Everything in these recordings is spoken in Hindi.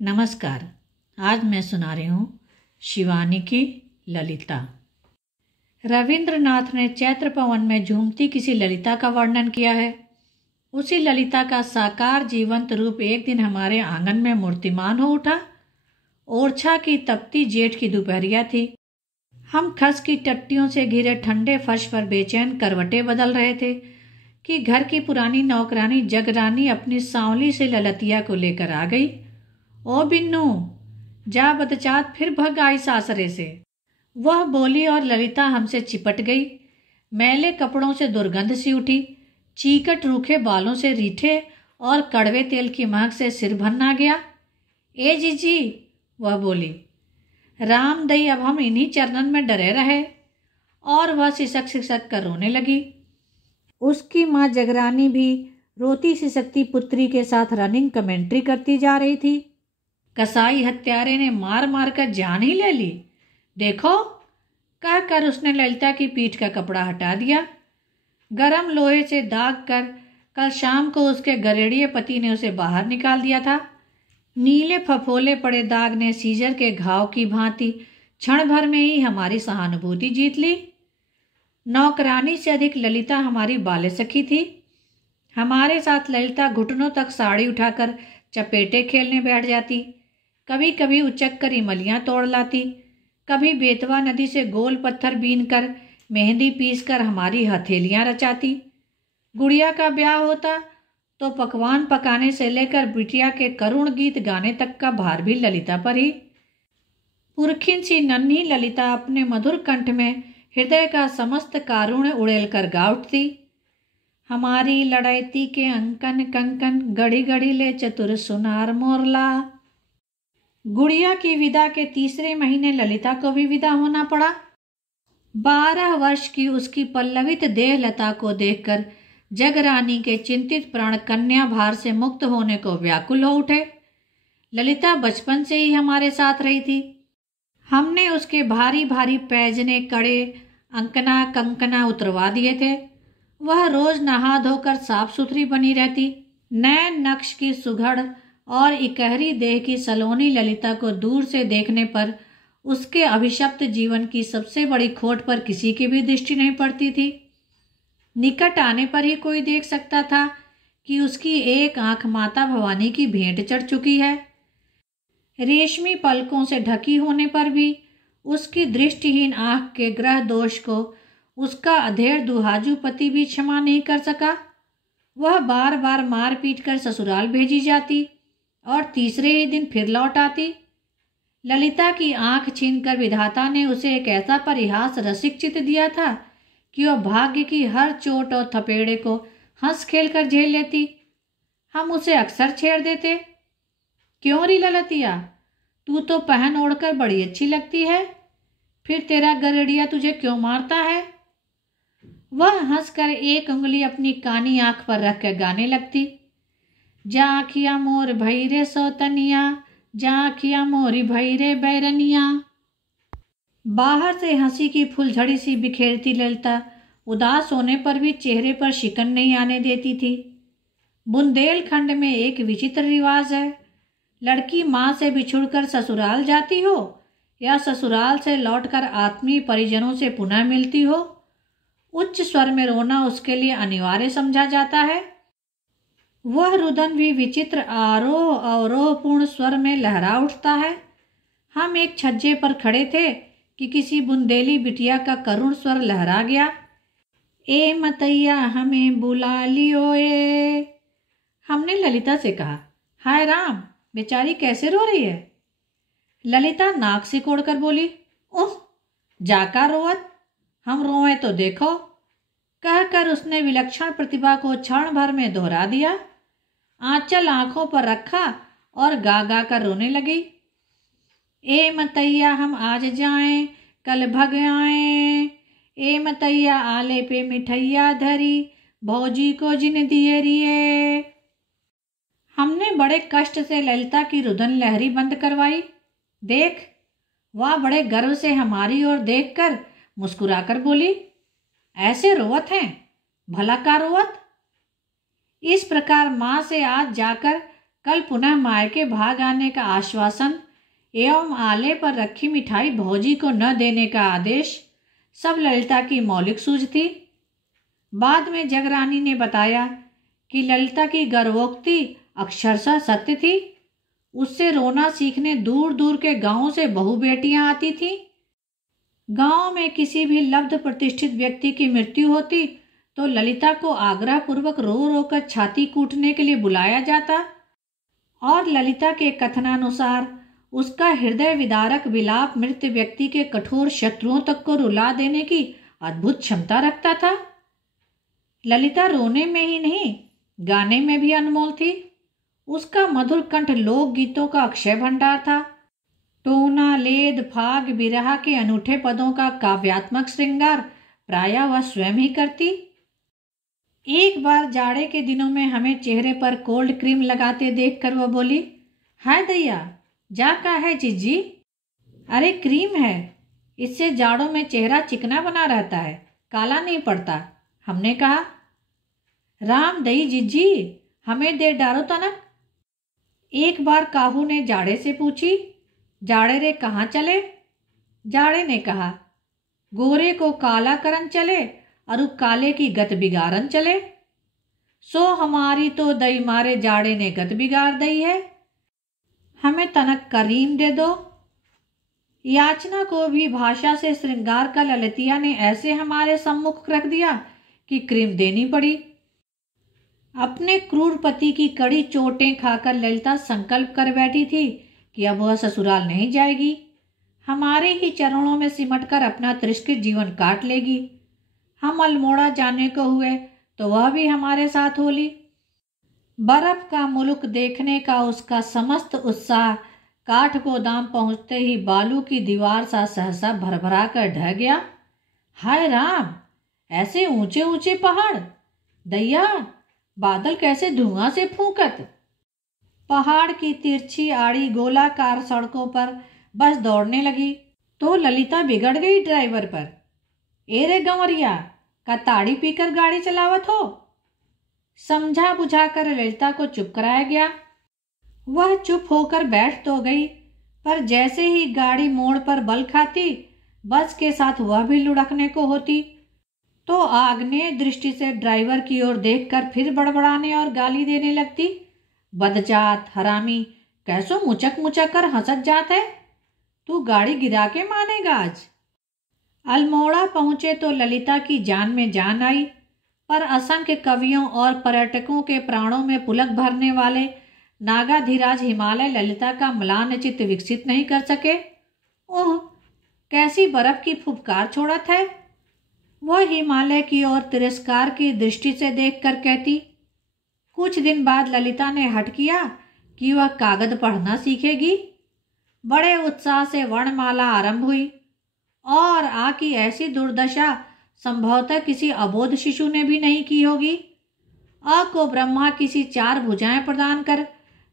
नमस्कार। आज मैं सुना रही हूँ शिवानी की ललिता। रविंद्रनाथ ने चैत्र पवन में झूमती किसी ललिता का वर्णन किया है। उसी ललिता का साकार जीवंत रूप एक दिन हमारे आंगन में मूर्तिमान हो उठा। ओरछा की तपती जेठ की दोपहरिया थी। हम खस की टट्टियों से घिरे ठंडे फर्श पर बेचैन करवटें बदल रहे थे कि घर की पुरानी नौकरानी जगरानी अपनी सांवली से ललतिया को लेकर आ गई। ओ बिन्नू, जा बदचात फिर भग आई सासरे से, वह बोली और ललिता हमसे चिपट गई। मैले कपड़ों से दुर्गंध सी उठी। चीकट रूखे बालों से रीठे और कड़वे तेल की महक से सिर भन्ना गया। ए जीजी, वह बोली, राम दई अब हम इन्हीं चरणन में डरे रहे। और वह सिसक सिसक कर रोने लगी। उसकी माँ जगरानी भी रोती सिसकती पुत्री के साथ रनिंग कमेंट्री करती जा रही थी। कसाई हत्यारे ने मार मार कर जान ही ले ली, देखो, कहकर उसने ललिता की पीठ का कपड़ा हटा दिया। गरम लोहे से दाग कर कल शाम को उसके गरेड़िए पति ने उसे बाहर निकाल दिया था। नीले फफोले पड़े दाग ने सीजर के घाव की भांति क्षण भर में ही हमारी सहानुभूति जीत ली। नौकरानी से अधिक ललिता हमारी बाले सखी थी। हमारे साथ ललिता घुटनों तक साड़ी उठाकर चपेटे खेलने बैठ जाती। कभी कभी उचक कर इमलियाँ तोड़ लाती, कभी बेतवा नदी से गोल पत्थर बीन कर मेहंदी पीस कर हमारी हथेलियाँ रचाती। गुड़िया का ब्याह होता तो पकवान पकाने से लेकर बिटिया के करुण गीत गाने तक का भार भी ललिता पर ही। पुरखिन सी नन्ही ललिता अपने मधुर कंठ में हृदय का समस्त कारुण्य उड़ेल कर गा उठती। हमारी लड़ैती के अंकन कंकन गढ़ी गढ़ी ले चतुर सुनार मोरला। गुड़िया की विदा के तीसरे महीने ललिता को भी विदा होना पड़ा। 12 वर्ष की उसकी पल्लवित देह लता को देखकर जगरानी के चिंतित प्राण कन्या भार से मुक्त होने को व्याकुल हो उठे। ललिता बचपन से ही हमारे साथ रही थी। हमने उसके भारी भारी पैजने, कड़े, अंकना कंकना उतरवा दिए थे। वह रोज नहा धोकर साफ सुथरी बनी रहती। नैन नक्श की सुघड़ और इकहरी देह की सलोनी ललिता को दूर से देखने पर उसके अभिशप्त जीवन की सबसे बड़ी खोट पर किसी की भी दृष्टि नहीं पड़ती थी। निकट आने पर ही कोई देख सकता था कि उसकी एक आंख माता भवानी की भेंट चढ़ चुकी है। रेशमी पलकों से ढकी होने पर भी उसकी दृष्टिहीन आंख के ग्रह दोष को उसका अधेड़ दुहाजू पति भी क्षमा नहीं कर सका। वह बार बार मार पीट कर ससुराल भेजी जाती और तीसरे ही दिन फिर लौट आती। ललिता की आंख छीनकर विधाता ने उसे एक ऐसा परिहास रसिक चित्त दिया था कि वह भाग्य की हर चोट और थपेड़े को हंस खेल कर झेल लेती। हम उसे अक्सर छेड़ देते, क्यों री ललतिया, तू तो पहन ओढ़कर बड़ी अच्छी लगती है, फिर तेरा गरेड़िया तुझे क्यों मारता है। वह हंसकर एक उंगली अपनी कानी आंख पर रखकर गाने लगती। जाखिया मोर भैरे सौतनिया, जाखिया मोरी भैरे बैरनिया। बाहर से हंसी की फुलझड़ी सी बिखेरती ललिता उदास होने पर भी चेहरे पर शिकन नहीं आने देती थी। बुंदेलखंड में एक विचित्र रिवाज है, लड़की माँ से बिछुड़कर ससुराल जाती हो या ससुराल से लौटकर आत्मीय परिजनों से पुनः मिलती हो, उच्च स्वर में रोना उसके लिए अनिवार्य समझा जाता है। वह रुदन भी विचित्र आरोह अवरोह पूर्ण स्वर में लहरा उठता है। हम एक छज्जे पर खड़े थे कि किसी बुंदेली बिटिया का करुण स्वर लहरा गया, ए मतैया हमें बुला लियो ए। हमने ललिता से कहा, हाय राम, बेचारी कैसे रो रही है। ललिता नाक सिकोड़ कर बोली, ओह, जाकर रोवत, हम रोए तो देखो। कहकर उसने विलक्षण प्रतिभा को क्षण भर में दोहरा दिया। आंचल आंखों पर रखा और गा गा कर रोने लगी। ए मतैया हम आज जाएं, कल भग आएं, ए मतैया आले पे मिठैया धरी, भौजी को जिन दिए रिए। हमने बड़े कष्ट से ललिता की रुदन लहरी बंद करवाई। देख, वह बड़े गर्व से हमारी ओर देखकर मुस्कुराकर बोली, ऐसे रोवत हैं, भला का रोवत। इस प्रकार माँ से आज जाकर कल पुनः मायके भाग आने का आश्वासन एवं आले पर रखी मिठाई भौजी को न देने का आदेश सब ललिता की मौलिक सूझ थी। बाद में जगरानी ने बताया कि ललिता की गर्भोक्ति अक्षरशः सत्य थी। उससे रोना सीखने दूर दूर के गांवों से बहू बेटियां आती थीं। गांव में किसी भी लब्ध प्रतिष्ठित व्यक्ति की मृत्यु होती तो ललिता को आग्रह पूर्वक रो रो कर छाती कूटने के लिए बुलाया जाता और ललिता के कथनानुसार उसका हृदय विदारक विलाप मृत व्यक्ति के कठोर शत्रुओं तक को रुला देने की अद्भुत क्षमता रखता था। ललिता रोने में ही नहीं, गाने में भी अनमोल थी। उसका मधुर कंठ लोक गीतों का अक्षय भंडार था। टोना, लेद, फाग, बिरहा के अनूठे पदों का काव्यात्मक श्रृंगार प्रायः वह स्वयं ही करती। एक बार जाड़े के दिनों में हमें चेहरे पर कोल्ड क्रीम लगाते देखकर वह बोली, हाय दैया, जा का है जीजी? अरे क्रीम है, इससे जाड़ों में चेहरा चिकना बना रहता है, काला नहीं पड़ता। हमने कहा, राम दई जीजी, हमें दे डालो तनक। एक बार काहू ने जाड़े से पूछी, जाड़े रे कहाँ चले? जाड़े ने कहा, गोरे को काला करन चले और काले की गत बिगाड़न चले। सो हमारी तो दई मारे जाड़े ने गत बिगाड़ दई है, हमें तनक करीम दे दो। याचना को भी भाषा से श्रृंगार का ललितिया ने ऐसे हमारे सम्मुख रख दिया कि क्रीम देनी पड़ी। अपने क्रूर पति की कड़ी चोटें खाकर ललिता संकल्प कर बैठी थी कि अब वह ससुराल नहीं जाएगी, हमारे ही चरणों में सिमटकर अपना तिरस्कृत जीवन काट लेगी। हम अल्मोड़ा जाने को हुए तो वह भी हमारे साथ होली। बर्फ का मुल्क देखने का उसका समस्त उत्साह काठ गोदाम पहुंचते ही बालू की दीवार सा सहसा भरभरा कर ढह गया। हाय राम, ऐसे ऊंचे ऊंचे पहाड़, दैया बादल कैसे धुआं से फूंकत। पहाड़ की तिरछी आड़ी गोलाकार सड़कों पर बस दौड़ने लगी तो ललिता बिगड़ गई ड्राइवर पर। ए रे गंवरिया, का ताड़ी पीकर गाड़ी चलावत हो? समझा बुझाकर ललिता को चुप कराया गया। वह चुप होकर बैठ तो गई, पर जैसे ही गाड़ी मोड़ पर बल खाती, बस के साथ वह भी लुढ़कने को होती तो आग्नेय दृष्टि से ड्राइवर की ओर देखकर फिर बड़बड़ाने और गाली देने लगती। बदजात, हरामी, कैसो मुचक मुचक कर हंसत जात है, तू गाड़ी गिरा के मानेगा आज। अल्मोड़ा पहुंचे तो ललिता की जान में जान आई, पर असंख्य कवियों और पर्यटकों के प्राणों में पुलक भरने वाले नागाधिराज हिमालय ललिता का म्लान चित्त विकसित नहीं कर सके। ओह, कैसी बर्फ की फुफकार छोड़त है। वह हिमालय की ओर तिरस्कार की दृष्टि से देखकर कहती। कुछ दिन बाद ललिता ने हठ किया कि वह कागज पढ़ना सीखेगी। बड़े उत्साह से वर्णमाला आरंभ हुई और आ की ऐसी दुर्दशा संभवतः किसी अबोध शिशु ने भी नहीं की होगी। अ को ब्रह्मा किसी चार भुजाएं प्रदान कर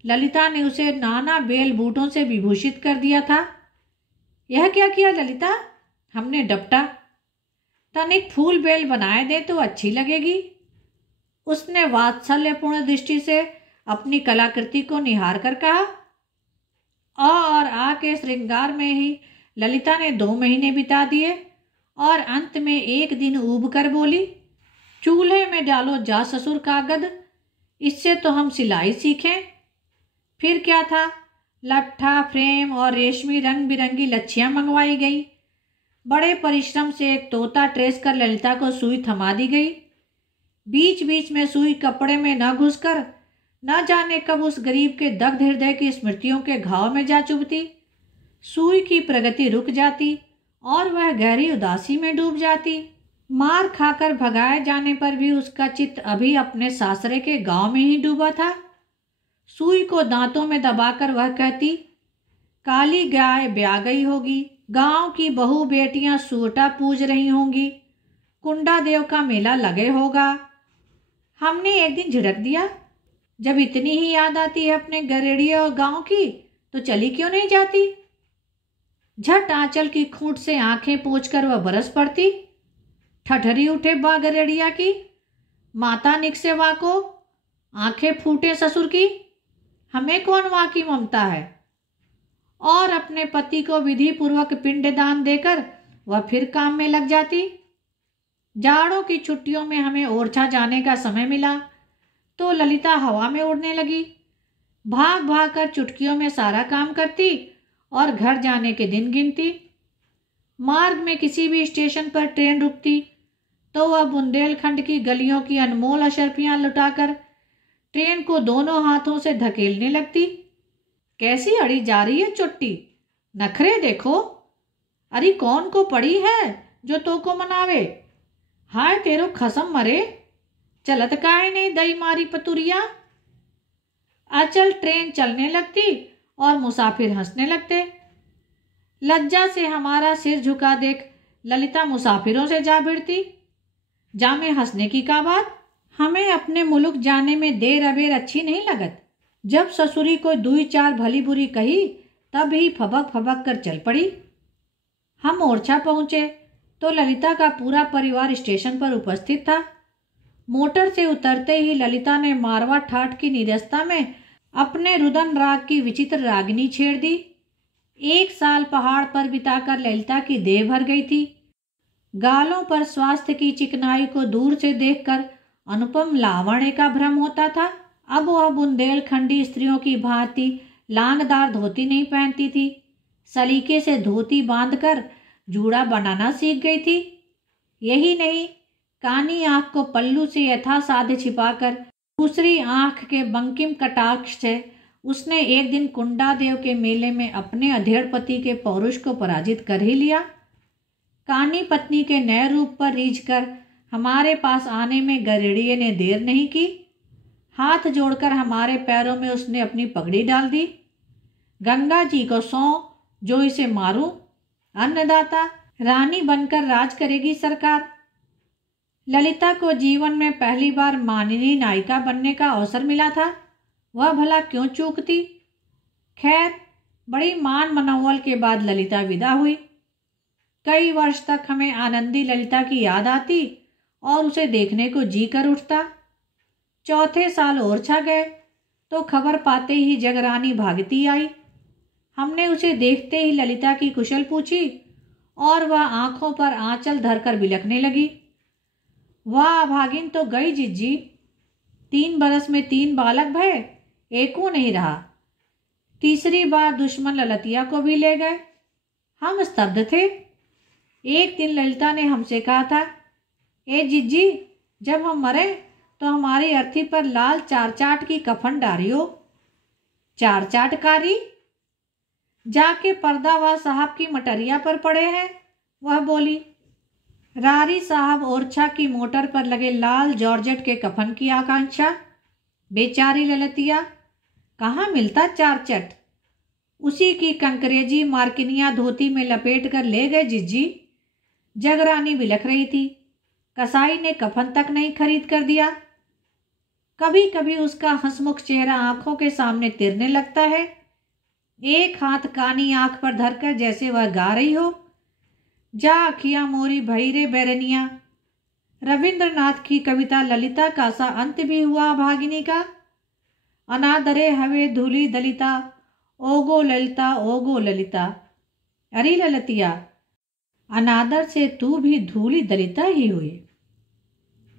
ललिता ने उसे नाना बेल बूटों से विभूषित कर दिया था। यह क्या किया ललिता? हमने डपटा। तनिक फूल बेल बनाए दे तो अच्छी लगेगी। उसने वात्सल्यपूर्ण दृष्टि से अपनी कलाकृति को निहार कर कहा। अ और आ के श्रृंगार में ही ललिता ने 2 महीने बिता दिए और अंत में एक दिन ऊब कर बोली, चूल्हे में डालो जा ससुर कागद, इससे तो हम सिलाई सीखें। फिर क्या था, लट्ठा, फ्रेम और रेशमी रंग बिरंगी लच्छियां मंगवाई गई। बड़े परिश्रम से एक तोता ट्रेस कर ललिता को सुई थमा दी गई। बीच बीच में सुई कपड़े में न घुसकर न जाने कब उस गरीब के दग्ध हृदय की स्मृतियों के घाव में जा चुभती। सुई की प्रगति रुक जाती और वह गहरी उदासी में डूब जाती। मार खाकर भगाए जाने पर भी उसका चित्त अभी अपने सासरे के गांव में ही डूबा था। सुई को दांतों में दबाकर वह कहती, काली गाय ब्याह गई होगी, गांव की बहू बेटियां सूटा पूज रही होंगी, कुंडा देव का मेला लगे होगा। हमने एक दिन झिड़क दिया, जब इतनी ही याद आती है अपने गरेड़िए और गांव की तो चली क्यों नहीं जाती। झट आंचल की खूंट से आंखें पोंछकर वह बरस पड़ती। ठठरी उठे बा गरेड़िया की, माता निकसे वा को, आंखें फूटे ससुर की। हमें कौन वहाँ की ममता है। और अपने पति को विधि पूर्वक पिंडदान देकर वह फिर काम में लग जाती। जाड़ों की छुट्टियों में हमें ओरछा जाने का समय मिला तो ललिता हवा में उड़ने लगी। भाग भाग कर चुटकियों में सारा काम करती और घर जाने के दिन गिनती। मार्ग में किसी भी स्टेशन पर ट्रेन रुकती तो वह बुंदेलखंड की गलियों की अनमोल अशर्फियां लुटाकर ट्रेन को दोनों हाथों से धकेलने लगती। कैसी अड़ी जा रही है चुट्टी, नखरे देखो। अरे कौन को पड़ी है जो तो को मनावे। हाय तेरो खसम मरे, चलत काहे नहीं दई मारी पतुरिया। अचल ट्रेन चलने लगती और मुसाफिर हंसने लगते। लज्जा से हमारा सिर झुका देख ललिता मुसाफिरों से जा भिड़ती। जा में हंसने की का बात, हमें अपने मुल्क जाने में देर अबेर अच्छी नहीं लगत। जब ससुरी को दुई चार भली बुरी कही तब ही फबक फबक कर चल पड़ी। हम ओरछा पहुंचे तो ललिता का पूरा परिवार स्टेशन पर उपस्थित था। मोटर से उतरते ही ललिता ने मारवा ठाठ की नीरसता में अपने रुदन राग की विचित्र रागिनी छेड़ दी। 1 साल पहाड़ पर बिताकर ललिता की देह भर गई थी। गालों पर स्वास्थ्य की चिकनाई को दूर से देखकर अनुपम लावण्य का भ्रम होता था। अब वह बुंदेलखंडी स्त्रियों की भांति लांगदार धोती नहीं पहनती थी, सलीके से धोती बांधकर जूड़ा बनाना सीख गई थी। यही नहीं, कानी आंख को पल्लू से यथासाध्य छिपाकर दूसरी आंख के बंकिम कटाक्ष से उसने एक दिन कुंडादेव के मेले में अपने अधेड़ पति के पौरुष को पराजित कर ही लिया। कानी पत्नी के नए रूप पर रीझकर हमारे पास आने में गरेड़िए ने देर नहीं की। हाथ जोड़कर हमारे पैरों में उसने अपनी पगड़ी डाल दी। गंगा जी को सौं जो इसे मारूं, अन्नदाता रानी बनकर राज करेगी सरकार। ललिता को जीवन में पहली बार माननीय नायिका बनने का अवसर मिला था, वह भला क्यों चूकती। खैर, बड़ी मान मनोवल के बाद ललिता विदा हुई। कई वर्ष तक हमें आनंदी ललिता की याद आती और उसे देखने को जी कर उठता। चौथे साल ओरछा गए तो खबर पाते ही जगरानी भागती आई। हमने उसे देखते ही ललिता की कुशल पूछी और वह आंखों पर आंचल धरकर बिलखने लगी। वाह भागिन तो गई जिज्जी, 3 बरस में 3 बालक भय, एको नहीं रहा। तीसरी बार दुश्मन ललतिया को भी ले गए। हम स्तब्ध थे। एक दिन ललिता ने हमसे कहा था, ए जिज्जी, जब हम मरे तो हमारी अर्थी पर लाल 4 चाट की कफन डारियो। 4 चाटकारी जाके पर्दावा साहब की मटरिया पर पड़े हैं। वह बोली। रारी साहब ओरछा की मोटर पर लगे लाल जॉर्जेट के कफन की आकांक्षा। बेचारी ललतिया, कहाँ मिलता 4 चट। उसी की कंकरेजी मार्किनिया धोती में लपेट कर ले गए जिज्जी। जगरानी बिलख रही थी। कसाई ने कफन तक नहीं खरीद कर दिया। कभी कभी उसका हंसमुख चेहरा आंखों के सामने तिरने लगता है। एक हाथ कानी आंख पर धरकर जैसे वह गा रही हो, जा अखियां मोरी भैरे बैरनिया। रविंद्रनाथ की कविता ललिता का सा अंत भी हुआ भागिनी का। अनादरे हवे धूली दलिता, ओगो ललिता ओगो ललिता। अरे ललतिया, अनादर से तू भी धूली दलिता ही हुई।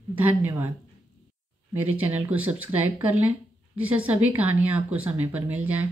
धन्यवाद। मेरे चैनल को सब्सक्राइब कर लें जिससे सभी कहानियाँ आपको समय पर मिल जाएं।